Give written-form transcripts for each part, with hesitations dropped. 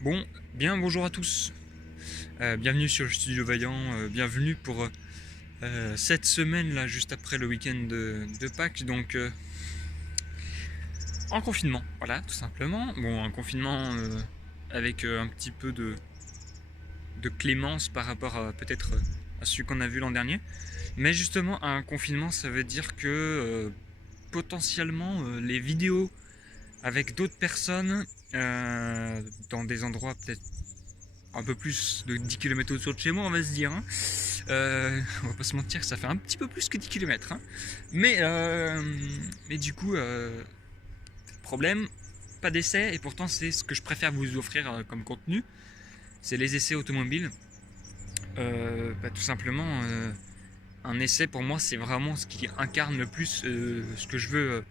Bon, bien bonjour à tous. Bienvenue sur le Studio Vaillant. Bienvenue pour cette semaine là, juste après le week-end de Pâques. Donc en confinement, voilà, tout simplement. Bon, un confinement avec un petit peu de clémence par rapport à peut-être à celui qu'on a vu l'an dernier. Mais justement, un confinement, ça veut dire que potentiellement les vidéos avec d'autres personnes dans des endroits peut-être un peu plus de 10 km autour de chez moi, on va se dire. Hein. On va pas se mentir, ça fait un petit peu plus que 10 km. Hein. Mais du coup, problème, pas d'essai, et pourtant c'est ce que je préfère vous offrir comme contenu, c'est les essais automobiles. Tout simplement, un essai pour moi, c'est vraiment ce qui incarne le plus ce que je veux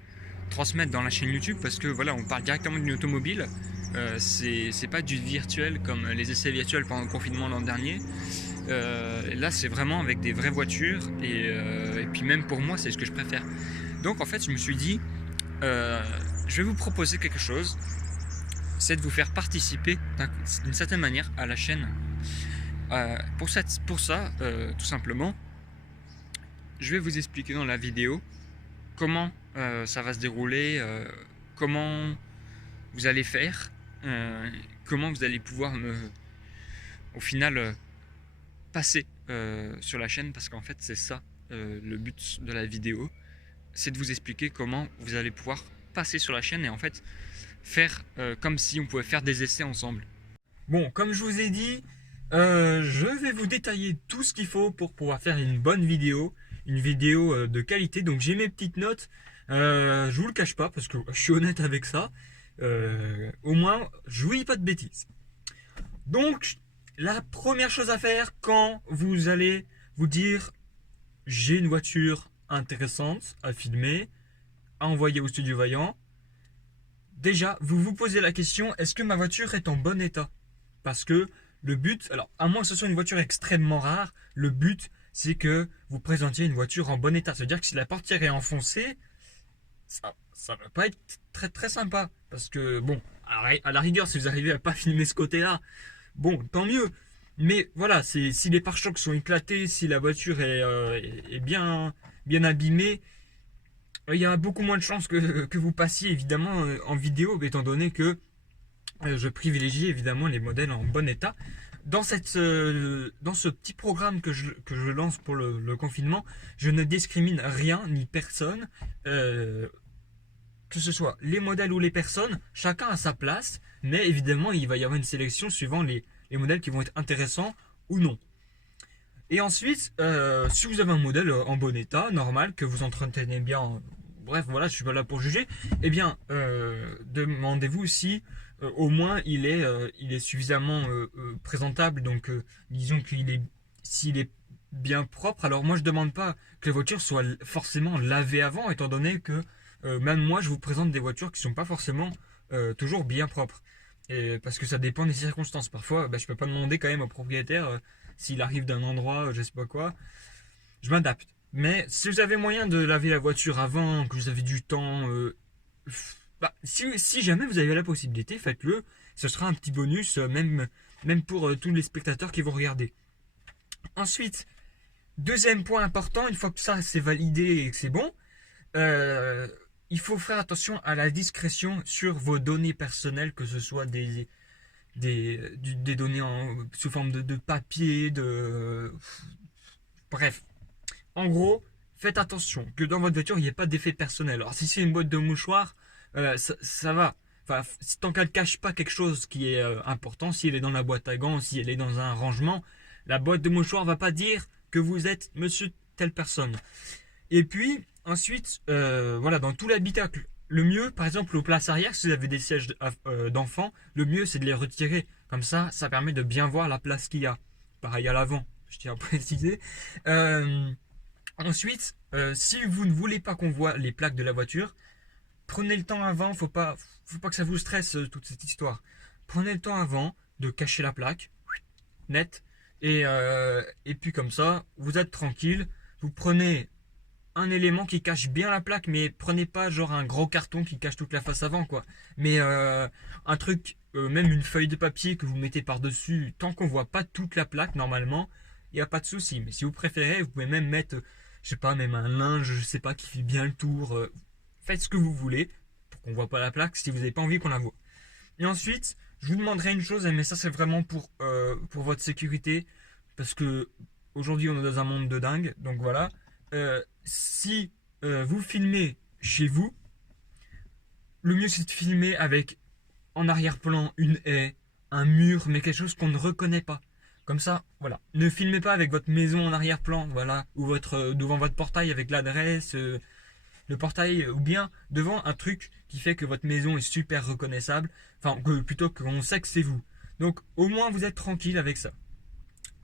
transmettre dans la chaîne YouTube, parce que voilà, on parle directement d'une automobile. C'est pas du virtuel comme les essais virtuels pendant le confinement l'an dernier. Là, c'est vraiment avec des vraies voitures et puis même pour moi, c'est ce que je préfère. Donc en fait, je me suis dit, euh, je vais vous proposer quelque chose, c'est de vous faire participer d'une certaine manière à la chaîne. Pour ça, tout simplement, je vais vous expliquer dans la vidéo comment ça va se dérouler, comment vous allez faire, comment vous allez pouvoir au final passer sur la chaîne, parce qu'en fait c'est ça le but de la vidéo, c'est de vous expliquer comment vous allez pouvoir passer sur la chaîne et en fait faire comme si on pouvait faire des essais ensemble. Bon, comme je vous ai dit, je vais vous détailler tout ce qu'il faut pour pouvoir faire une vidéo de qualité. Donc j'ai mes petites notes, je vous le cache pas parce que je suis honnête avec ça. Au moins, je vous dis pas de bêtises. Donc, la première chose à faire quand vous allez vous dire j'ai une voiture intéressante à filmer, à envoyer au studio Vaillant, déjà, vous vous posez la question, est-ce que ma voiture est en bon état? Parce que le but, alors à moins que ce soit une voiture extrêmement rare, le but c'est que vous présentiez une voiture en bon état. C'est-à-dire que si la portière est enfoncée, ça va pas être très très sympa. Parce que bon, à la rigueur, si vous arrivez à pas filmer ce côté-là, bon, tant mieux. Mais voilà, si les pare-chocs sont éclatés, si la voiture est bien abîmée, il y a beaucoup moins de chances que vous passiez évidemment en vidéo, étant donné que je privilégie évidemment les modèles en bon état. Dans ce petit programme que je lance pour le confinement, je ne discrimine rien ni personne. Que ce soit les modèles ou les personnes, chacun a sa place, mais évidemment il va y avoir une sélection suivant les modèles qui vont être intéressants ou non. Et ensuite, si vous avez un modèle en bon état, normal, que vous entretenez bien, bref, voilà, je suis pas là pour juger, eh bien, demandez-vous si au moins il est suffisamment présentable, donc disons s'il est bien propre. Alors moi je demande pas que la voiture soit forcément lavée avant, étant donné que même moi je vous présente des voitures qui sont pas forcément toujours bien propres. Et parce que ça dépend des circonstances. Parfois, je peux pas demander quand même au propriétaire s'il arrive d'un endroit, je sais pas quoi. Je m'adapte. Mais si vous avez moyen de laver la voiture avant, que vous avez du temps, si jamais vous avez la possibilité, faites-le. Ce sera un petit bonus, même pour tous les spectateurs qui vont regarder. Ensuite, deuxième point important, une fois que ça c'est validé et que c'est bon, euh, il faut faire attention à la discrétion sur vos données personnelles, que ce soit des données sous forme de papier, bref. En gros, faites attention que dans votre voiture, il n'y ait pas d'effet personnel. Alors si c'est une boîte de mouchoirs, ça va. Enfin, tant qu'elle ne cache pas quelque chose qui est important, si elle est dans la boîte à gants, si elle est dans un rangement, la boîte de mouchoirs ne va pas dire que vous êtes monsieur telle personne. Et puis, ensuite, voilà, dans tout l'habitacle, le mieux, par exemple, aux places arrière, si vous avez des sièges d'enfants, le mieux, c'est de les retirer. Comme ça permet de bien voir la place qu'il y a. Pareil à l'avant, je tiens à préciser. Euh, Ensuite, si vous ne voulez pas qu'on voit les plaques de la voiture, prenez le temps avant, faut pas que ça vous stresse toute cette histoire. Prenez le temps avant de cacher la plaque, net, et puis comme ça, vous êtes tranquille, vous prenez un élément qui cache bien la plaque, mais prenez pas genre un gros carton qui cache toute la face avant, quoi. Mais un truc, même une feuille de papier que vous mettez par-dessus, tant qu'on voit pas toute la plaque, normalement, il n'y a pas de souci. Mais si vous préférez, vous pouvez même mettre, je sais pas, même un linge, je sais pas, qui fait bien le tour. Faites ce que vous voulez pour qu'on voit pas la plaque si vous n'avez pas envie qu'on la voit. Et ensuite, je vous demanderai une chose, mais ça c'est vraiment pour votre sécurité, parce que aujourd'hui on est dans un monde de dingue, donc voilà. Si vous filmez chez vous, le mieux c'est de filmer avec en arrière-plan une haie, un mur, mais quelque chose qu'on ne reconnaît pas. Comme ça, voilà. Ne filmez pas avec votre maison en arrière-plan, voilà, ou devant votre portail avec l'adresse, le portail, ou bien devant un truc qui fait que votre maison est super reconnaissable, enfin plutôt qu'on sait que c'est vous. Donc au moins vous êtes tranquille avec ça.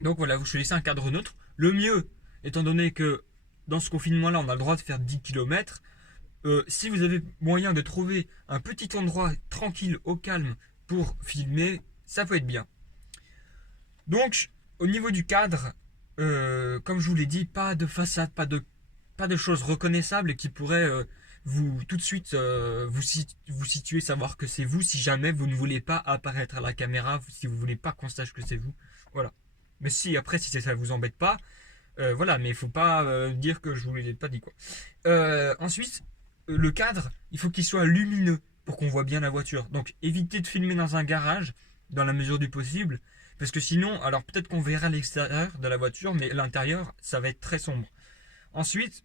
Donc voilà, vous choisissez un cadre neutre. Le mieux, étant donné que dans ce confinement-là, on a le droit de faire 10 km, si vous avez moyen de trouver un petit endroit tranquille, au calme, pour filmer, ça peut être bien. Donc, au niveau du cadre, comme je vous l'ai dit, pas de façade, pas de choses reconnaissables qui pourraient vous tout de suite vous situer, savoir que c'est vous si jamais vous ne voulez pas apparaître à la caméra, si vous ne voulez pas qu'on sache que c'est vous. Voilà. Mais si après, si ça vous embête pas, voilà, mais il faut pas dire que je vous l'ai pas dit quoi. Ensuite, le cadre, il faut qu'il soit lumineux pour qu'on voit bien la voiture. Donc évitez de filmer dans un garage, dans la mesure du possible, parce que sinon, alors peut-être qu'on verra l'extérieur de la voiture, mais l'intérieur, ça va être très sombre. Ensuite,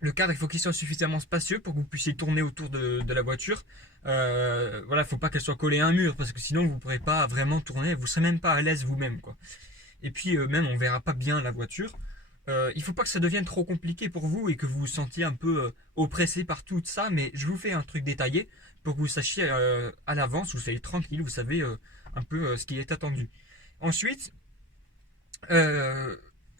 le cadre, il faut qu'il soit suffisamment spacieux pour que vous puissiez tourner autour de la voiture. Voilà, il ne faut pas qu'elle soit collée à un mur, parce que sinon vous ne pourrez pas vraiment tourner, vous ne serez même pas à l'aise vous-même, quoi. Et puis même, on ne verra pas bien la voiture. Il ne faut pas que ça devienne trop compliqué pour vous et que vous vous sentiez un peu oppressé par tout ça, mais je vous fais un truc détaillé pour que vous sachiez à l'avance, vous soyez tranquille, vous savez un peu ce qui est attendu. Ensuite,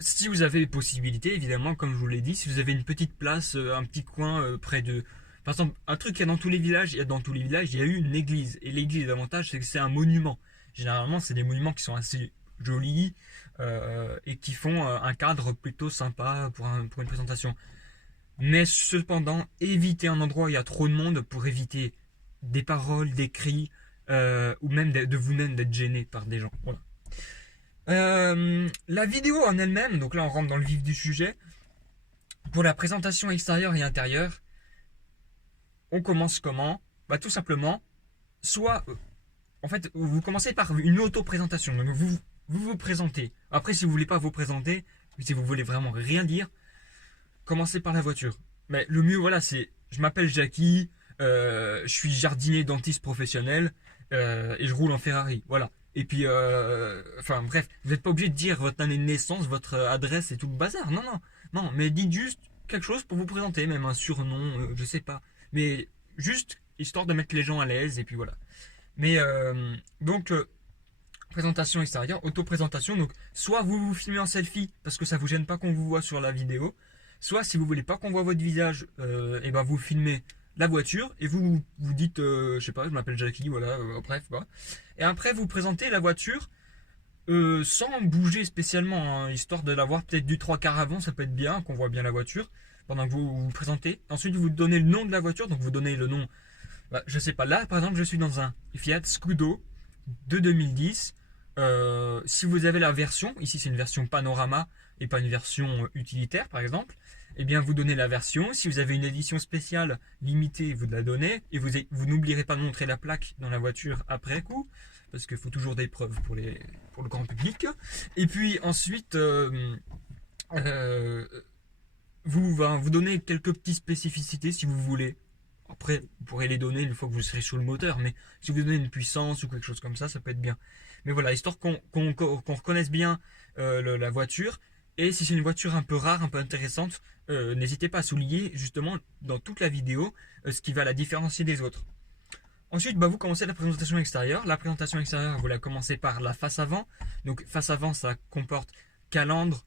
si vous avez possibilité, évidemment, comme je vous l'ai dit, si vous avez une petite place, un petit coin près de... Par exemple, un truc qu'il y a dans tous les villages, il y a eu une église. Et l'église, l'avantage, c'est que c'est un monument. Généralement, c'est des monuments qui sont assez jolis et qui font un cadre plutôt sympa pour une présentation. Mais cependant, évitez un endroit où il y a trop de monde pour éviter des paroles, des cris, ou même de vous-même d'être gêné par des gens. Voilà. La vidéo en elle-même, donc là on rentre dans le vif du sujet. Pour la présentation extérieure et intérieure, on commence comment? Bah tout simplement, soit en fait vous commencez par une auto-présentation. Donc vous présentez. Après si vous voulez pas vous présenter, si vous voulez vraiment rien dire, commencez par la voiture. Mais le mieux voilà c'est je m'appelle Jackie, je suis jardinier dentiste professionnel et je roule en Ferrari. Voilà. Et puis, enfin bref, vous n'êtes pas obligé de dire votre année de naissance, votre adresse et tout le bazar. Non, non, non, mais dites juste quelque chose pour vous présenter, même un surnom, je sais pas. Mais juste histoire de mettre les gens à l'aise et puis voilà. Mais donc, présentation extérieure, auto-présentation. Donc, soit vous vous filmez en selfie parce que ça vous gêne pas qu'on vous voit sur la vidéo, soit si vous voulez pas qu'on voit votre visage, et ben vous filmez la voiture et vous dites je sais pas je m'appelle Jackie voilà bref quoi. Et après vous présentez la voiture sans bouger spécialement hein, histoire de la voir peut-être du trois quarts avant, ça peut être bien qu'on voit bien la voiture pendant que vous présentez. Ensuite vous donnez le nom de la voiture, donc vous donnez le nom je sais pas, là par exemple je suis dans un Fiat Scudo de 2010. Si vous avez la version, ici c'est une version panorama et pas une version utilitaire par exemple, eh bien vous donnez la version. Si vous avez une édition spéciale limitée, vous la donnez et vous n'oublierez pas de montrer la plaque dans la voiture après coup, parce qu'il faut toujours des preuves pour le grand public. Et puis ensuite, vous donnez quelques petites spécificités si vous voulez. Après, vous pourrez les donner une fois que vous serez sur le moteur, mais si vous donnez une puissance ou quelque chose comme ça peut être bien. Mais voilà, histoire qu'on reconnaisse bien la voiture. Et si c'est une voiture un peu rare, un peu intéressante, n'hésitez pas à souligner justement dans toute la vidéo ce qui va la différencier des autres. Ensuite, vous commencez la présentation extérieure. La présentation extérieure, vous la commencez par la face avant. Donc face avant, ça comporte calandre,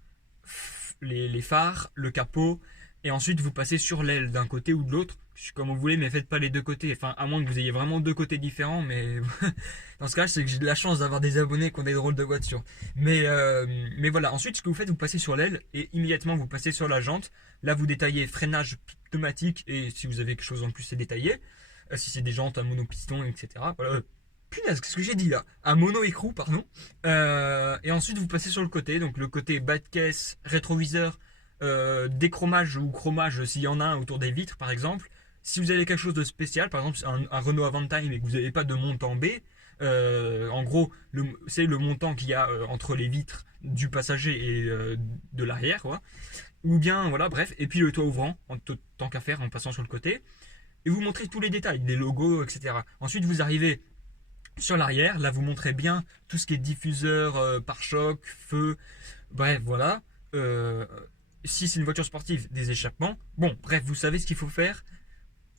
les phares, le capot, et ensuite vous passez sur l'aile d'un côté ou de l'autre comme vous voulez, mais faites pas les deux côtés. Enfin, à moins que vous ayez vraiment deux côtés différents, mais dans ce cas, c'est que j'ai de la chance d'avoir des abonnés qui ont des drôles de voitures. Mais voilà. Ensuite, ce que vous faites, vous passez sur l'aile et immédiatement vous passez sur la jante. Là, vous détaillez freinage pneumatique et si vous avez quelque chose en plus, c'est détaillé. Si c'est des jantes à monopiston, etc. Voilà. Punaise, qu'est-ce que j'ai dit là? Un mono-écrou, pardon. Et ensuite, vous passez sur le côté. Donc, le côté bas de caisse, rétroviseur, déchromage ou chromage s'il y en a un autour des vitres, par exemple. Si vous avez quelque chose de spécial, par exemple un Renault Avantime et que vous n'avez pas de montant B, en gros, c'est le montant qu'il y a entre les vitres du passager et de l'arrière, quoi. Ou bien, voilà, bref. Et puis le toit ouvrant, tant qu'à faire, en passant sur le côté. Et vous montrez tous les détails, les logos, etc. Ensuite, vous arrivez sur l'arrière. Là, vous montrez bien tout ce qui est diffuseur, pare-choc, feu. Bref, voilà. Si c'est une voiture sportive, des échappements. Bon, bref, vous savez ce qu'il faut faire.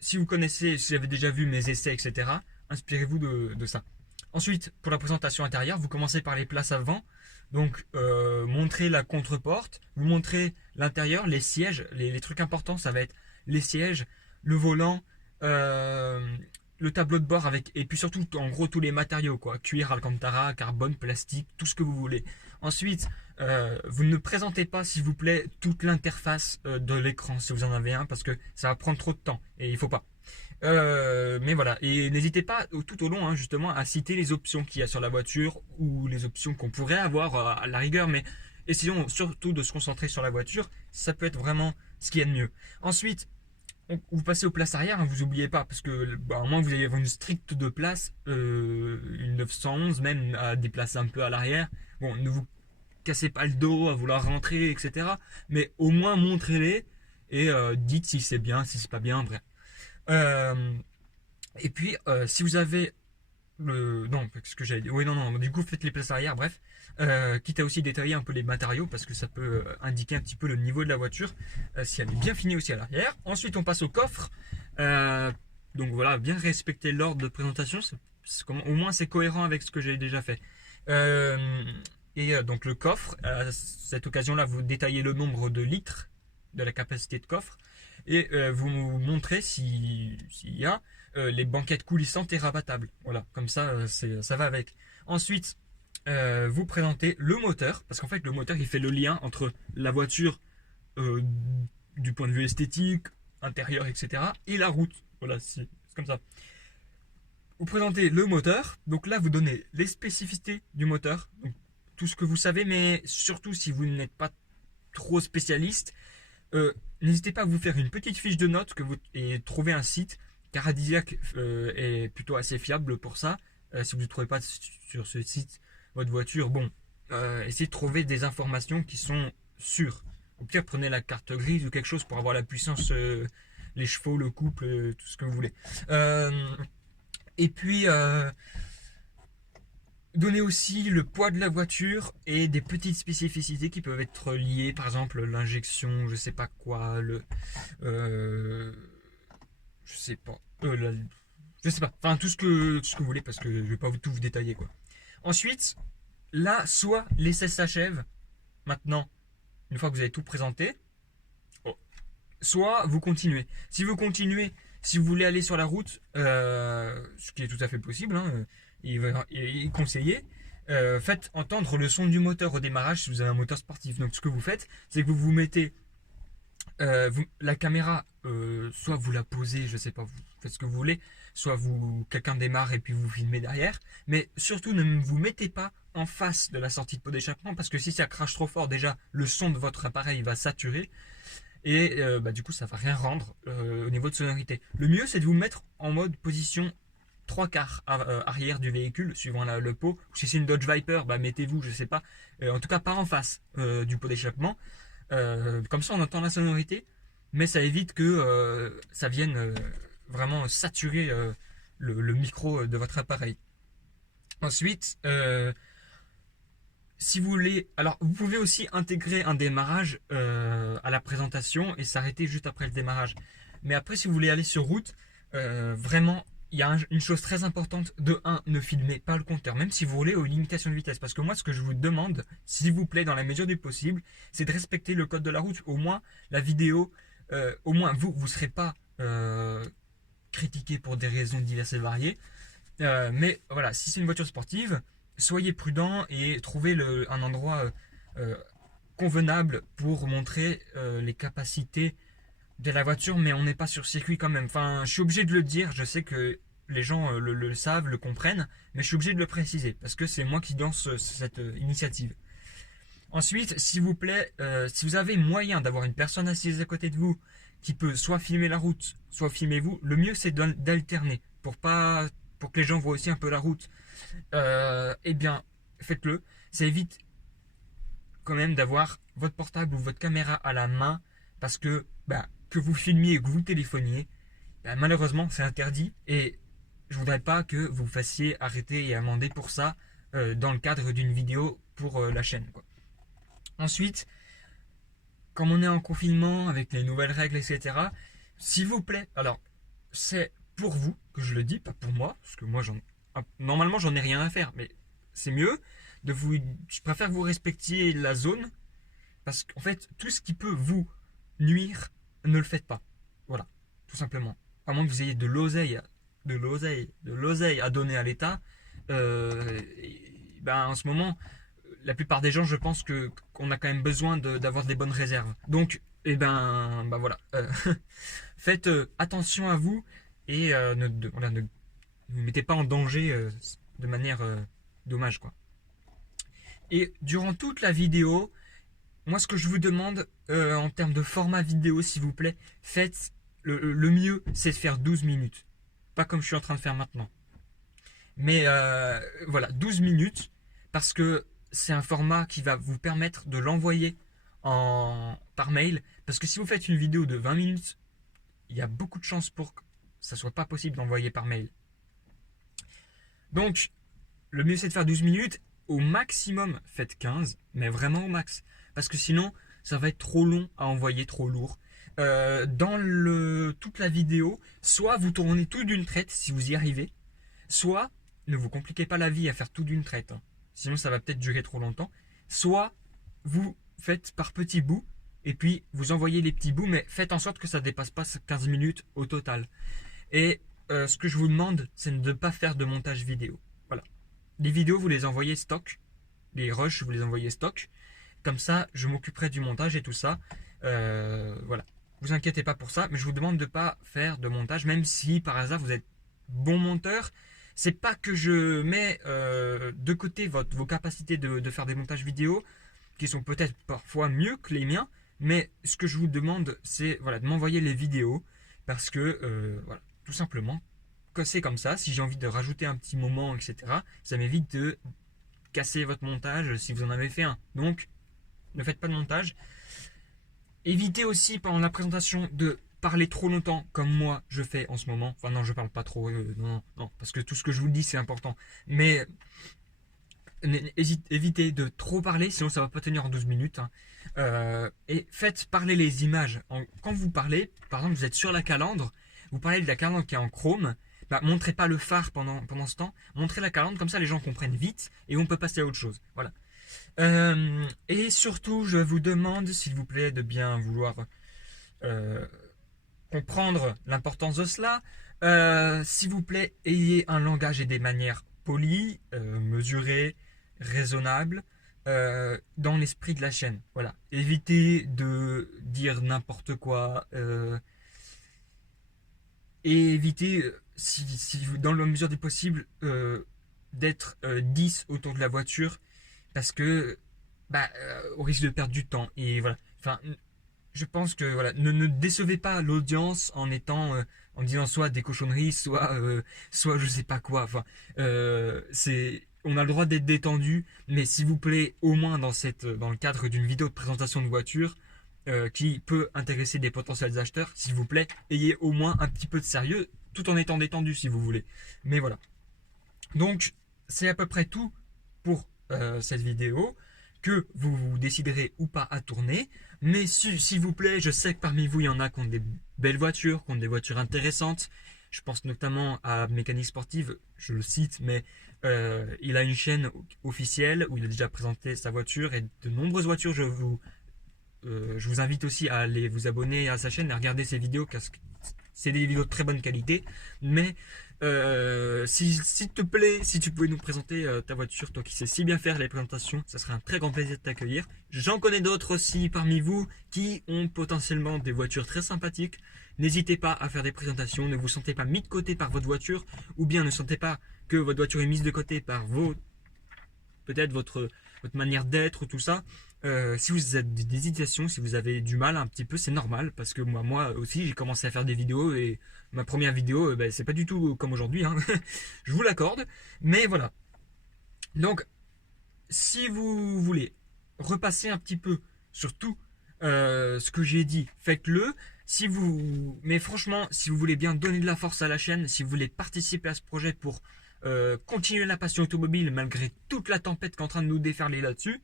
Si vous connaissez, si vous avez déjà vu mes essais, etc., inspirez-vous de ça. Ensuite, pour la présentation intérieure, vous commencez par les places avant. Donc, montrez la contre-porte, vous montrez l'intérieur, les sièges, les trucs importants, ça va être les sièges, le volant, le tableau de bord avec, et puis surtout, en gros, tous les matériaux, quoi. Cuir, alcantara, carbone, plastique, tout ce que vous voulez. Ensuite, vous ne présentez pas, s'il vous plaît, toute l'interface de l'écran, si vous en avez un, parce que ça va prendre trop de temps, et il faut pas. Mais voilà, et n'hésitez pas tout au long, hein, justement, à citer les options qu'il y a sur la voiture ou les options qu'on pourrait avoir à la rigueur, mais essayons surtout de se concentrer sur la voiture, ça peut être vraiment ce qu'il y a de mieux. Ensuite, vous passez aux places arrière, hein, vous n'oubliez pas, parce que à moins que vous ayez une stricte de place, une 911 même à des places un peu à l'arrière, bon, ne vous cassez pas le dos à vouloir rentrer, etc. Mais au moins montrez-les et dites si c'est bien, si c'est pas bien, bref. Et puis, si vous avez non, ce que j'allais dire. Oui, non, non, du coup, faites les places arrière, bref. Quitte à aussi détailler un peu les matériaux parce que ça peut indiquer un petit peu le niveau de la voiture si elle est bien finie aussi à l'arrière. Ensuite, on passe au coffre. Donc voilà, bien respecter l'ordre de présentation. Au moins, c'est cohérent avec ce que j'ai déjà fait. Donc, le coffre, à cette occasion-là, vous détaillez le nombre de litres de la capacité de coffre et vous montrez s'il y a les banquettes coulissantes et rabattables. Voilà, comme ça, ça va avec. Ensuite, vous présentez le moteur, parce qu'en fait, le moteur, il fait le lien entre la voiture du point de vue esthétique, intérieur, etc., et la route. Voilà, c'est comme ça. Vous présentez le moteur, donc là, vous donnez les spécificités du moteur, donc tout ce que vous savez, mais surtout si vous n'êtes pas trop spécialiste, n'hésitez pas à vous faire une petite fiche de notes et trouver un site. Caradisiac est plutôt assez fiable pour ça. Si vous ne trouvez pas sur ce site votre voiture, bon, essayez de trouver des informations qui sont sûres. Au pire, prenez la carte grise ou quelque chose pour avoir la puissance, les chevaux, le couple, tout ce que vous voulez. Et puis, donnez aussi le poids de la voiture et des petites spécificités qui peuvent être liées, par exemple l'injection, je sais pas quoi, je sais pas, je sais pas, enfin tout ce que vous voulez parce que je vais pas tout vous détailler quoi. Ensuite, là, soit l'essai s'achève maintenant, une fois que vous avez tout présenté, soit vous continuez. Si vous continuez, si vous voulez aller sur la route, ce qui est tout à fait possible, hein, il est conseillé, faites entendre le son du moteur au démarrage si vous avez un moteur sportif. Donc ce que vous faites, c'est que vous vous mettez la caméra, soit vous la posez, je sais pas, vous faites ce que vous voulez, soit quelqu'un démarre et puis vous filmez derrière, mais surtout ne vous mettez pas en face de la sortie de pot d'échappement parce que si ça crache trop fort, déjà le son de votre appareil va saturer et du coup ça va rien rendre au niveau de sonorité. Le mieux c'est de vous mettre en mode position 3/4 arrière du véhicule suivant le pot. Si c'est une Dodge Viper, mettez-vous, je sais pas, en tout cas pas en face du pot d'échappement. Comme ça on entend la sonorité, mais ça évite que ça vienne vraiment saturer le micro de votre appareil. Ensuite, si vous voulez, alors vous pouvez aussi intégrer un démarrage à la présentation et s'arrêter juste après le démarrage. Mais après, si vous voulez aller sur route, vraiment, il y a une chose très importante. De 1, ne filmez pas le compteur, même si vous roulez aux limitations de vitesse. Parce que moi, ce que je vous demande, s'il vous plaît, dans la mesure du possible, c'est de respecter le code de la route. Au moins, la vidéo, au moins vous ne serez pas critiqué pour des raisons diverses et variées. Mais voilà, si c'est une voiture sportive, soyez prudent et trouvez un endroit convenable pour montrer les capacités de la voiture, mais on n'est pas sur circuit quand même. Enfin, je suis obligé de le dire, je sais que les gens le savent, le comprennent, mais je suis obligé de le préciser parce que c'est moi qui lance cette initiative. Ensuite, s'il vous plaît, si vous avez moyen d'avoir une personne assise à côté de vous qui peut soit filmer la route, soit filmer vous, le mieux c'est d'alterner pour que les gens voient aussi un peu la route. Eh bien, faites-le. Ça évite quand même d'avoir votre portable ou votre caméra à la main parce que que vous filmiez ou que vous téléphoniez, malheureusement c'est interdit et je voudrais pas que vous fassiez arrêter et amender pour ça dans le cadre d'une vidéo pour la chaîne, quoi. Ensuite, comme on est en confinement avec les nouvelles règles, etc., s'il vous plaît, alors c'est pour vous que je le dis, pas pour moi, parce que moi normalement j'en ai rien à faire, mais c'est mieux je préfère que vous respectiez la zone, parce qu'en fait tout ce qui peut vous nuire, ne le faites pas. Voilà, tout simplement. À moins que vous ayez de l'oseille à donner à l'État, en ce moment, la plupart des gens, je pense qu'on a quand même besoin d'avoir des bonnes réserves. Donc, voilà. Faites attention à vous et ne vous mettez pas en danger de manière dommage, quoi. Et durant toute la vidéo, moi, ce que je vous demande en termes de format vidéo, s'il vous plaît, faites le mieux, c'est de faire 12 minutes. Pas comme je suis en train de faire maintenant. Mais voilà, 12 minutes, parce que c'est un format qui va vous permettre de l'envoyer par mail. Parce que si vous faites une vidéo de 20 minutes, il y a beaucoup de chances pour que ça soit pas possible d'envoyer par mail. Donc, le mieux c'est de faire 12 minutes. Au maximum, faites 15, mais vraiment au max. Parce que sinon, ça va être trop long à envoyer, trop lourd. Dans toute la vidéo, soit vous tournez tout d'une traite si vous y arrivez, soit ne vous compliquez pas la vie à faire tout d'une traite, hein. Sinon ça va peut-être durer trop longtemps. Soit vous faites par petits bouts et puis vous envoyez les petits bouts, mais faites en sorte que ça ne dépasse pas 15 minutes au total. Et ce que je vous demande, c'est de ne pas faire de montage vidéo. Voilà. Les vidéos, vous les envoyez stock. Les rushs, vous les envoyez stock. Comme ça, je m'occuperai du montage et tout ça. Voilà. Vous inquiétez pas pour ça, mais je vous demande de ne pas faire de montage, même si par hasard vous êtes bon monteur. C'est pas que je mets de côté vos capacités de faire des montages vidéo, qui sont peut-être parfois mieux que les miens, mais ce que je vous demande, c'est voilà, de m'envoyer les vidéos, parce que voilà, tout simplement, que c'est comme ça. Si j'ai envie de rajouter un petit moment, etc., ça m'évite de casser votre montage si vous en avez fait un. Donc, ne faites pas de montage. Évitez aussi pendant la présentation de parler trop longtemps comme moi je fais en ce moment. Enfin non, je parle pas trop, non, parce que tout ce que je vous dis c'est important. Mais évitez de trop parler, sinon ça va pas tenir en 12 minutes, hein. Et faites parler les images. Quand vous parlez, par exemple vous êtes sur la calandre, vous parlez de la calandre qui est en chrome, montrez pas le phare pendant ce temps, montrez la calandre, comme ça les gens comprennent vite et on peut passer à autre chose. Voilà. Et surtout, je vous demande, s'il vous plaît, de bien vouloir comprendre l'importance de cela. S'il vous plaît, ayez un langage et des manières polies, mesurées, raisonnables, dans l'esprit de la chaîne. Voilà. Évitez de dire n'importe quoi. Et évitez, dans la mesure du possible, d'être 10 autour de la voiture, parce que au risque de perdre du temps. Et voilà. Enfin, je pense que voilà, ne décevez pas l'audience en en disant soit des cochonneries, soit je sais pas quoi. Enfin, on a le droit d'être détendu, mais s'il vous plaît, au moins dans le cadre d'une vidéo de présentation de voiture qui peut intéresser des potentiels acheteurs, s'il vous plaît, ayez au moins un petit peu de sérieux, tout en étant détendu si vous voulez. Mais voilà. Donc, c'est à peu près tout pour cette vidéo, que vous déciderez ou pas à tourner. Mais s'il vous plaît, je sais que parmi vous, il y en a qui ont des belles voitures, qui ont des voitures intéressantes. Je pense notamment à Mécanique Sportive, je le cite, mais il a une chaîne officielle où il a déjà présenté sa voiture et de nombreuses voitures. Je vous invite aussi à aller vous abonner à sa chaîne et à regarder ses vidéos, parce que c'est des vidéos de très bonne qualité, mais s'il te plaît, si tu pouvais nous présenter ta voiture, toi qui sais si bien faire les présentations, ça serait un très grand plaisir de t'accueillir. J'en connais d'autres aussi parmi vous qui ont potentiellement des voitures très sympathiques. N'hésitez pas à faire des présentations, ne vous sentez pas mis de côté par votre voiture, ou bien ne sentez pas que votre voiture est mise de côté par peut-être votre manière d'être ou tout ça. Si vous avez des hésitations, si vous avez du mal un petit peu, c'est normal, parce que moi aussi j'ai commencé à faire des vidéos et ma première vidéo, c'est pas du tout comme aujourd'hui, hein. Je vous l'accorde, mais voilà. Donc, si vous voulez repasser un petit peu sur tout ce que j'ai dit, faites-le. Mais franchement, si vous voulez bien donner de la force à la chaîne, si vous voulez participer à ce projet pour continuer la passion automobile malgré toute la tempête qui est en train de nous déferler là-dessus,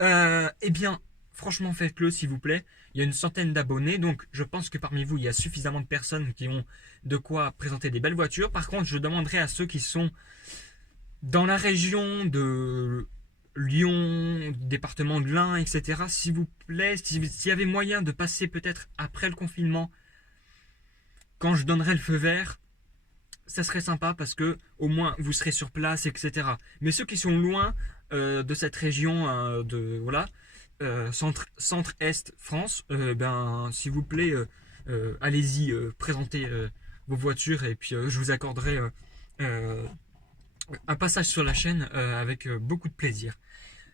eh bien, franchement, faites-le s'il vous plaît. Il y a une centaine d'abonnés, donc je pense que parmi vous, il y a suffisamment de personnes qui ont de quoi présenter des belles voitures. Par contre, je demanderai à ceux qui sont dans la région de Lyon, département de l'Ain, etc., s'il vous plaît, s'il y avait moyen de passer peut-être après le confinement, quand je donnerai le feu vert, ça serait sympa parce que au moins vous serez sur place, etc. Mais ceux qui sont loin de cette région centre-est France, s'il vous plaît, allez-y, présentez vos voitures et puis je vous accorderai un passage sur la chaîne avec beaucoup de plaisir.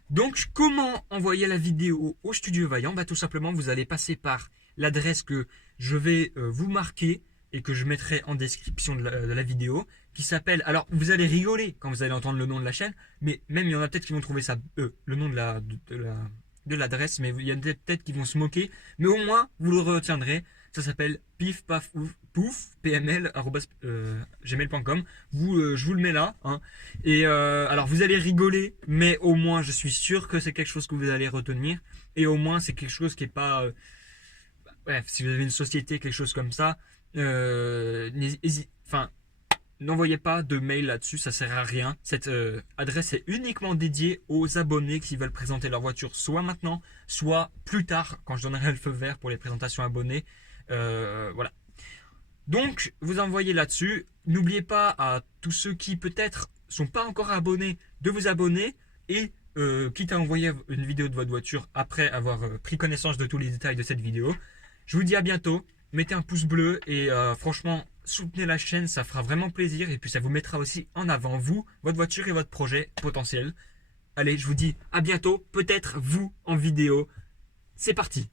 Donc, comment envoyer la vidéo au Studio Vaillant? Tout simplement, vous allez passer par l'adresse que je vais vous marquer et que je mettrai en description de la vidéo, qui s'appelle... Alors, vous allez rigoler quand vous allez entendre le nom de la chaîne, mais même il y en a peut-être qui vont trouver ça... le nom de l'adresse, mais il y en a peut-être qui vont se moquer, mais au moins, vous le retiendrez. Ça s'appelle pif paf pouf pml@gmail.com. Je vous le mets là, hein. Et alors vous allez rigoler, mais au moins je suis sûr que c'est quelque chose que vous allez retenir. Et au moins c'est quelque chose qui est pas bref, si vous avez une société, quelque chose comme ça, n'envoyez pas de mail là-dessus, ça sert à rien. Cette adresse est uniquement dédiée aux abonnés qui veulent présenter leur voiture soit maintenant, soit plus tard, quand je donnerai le feu vert pour les présentations abonnés. Voilà. Donc, vous envoyez là-dessus. N'oubliez pas à tous ceux qui peut-être sont pas encore abonnés de vous abonner et quitte à envoyer une vidéo de votre voiture après avoir pris connaissance de tous les détails de cette vidéo. Je vous dis à bientôt. Mettez un pouce bleu et franchement, soutenez la chaîne, ça fera vraiment plaisir et puis ça vous mettra aussi en avant vous, votre voiture et votre projet potentiel. Allez, je vous dis à bientôt, peut-être vous en vidéo. C'est parti!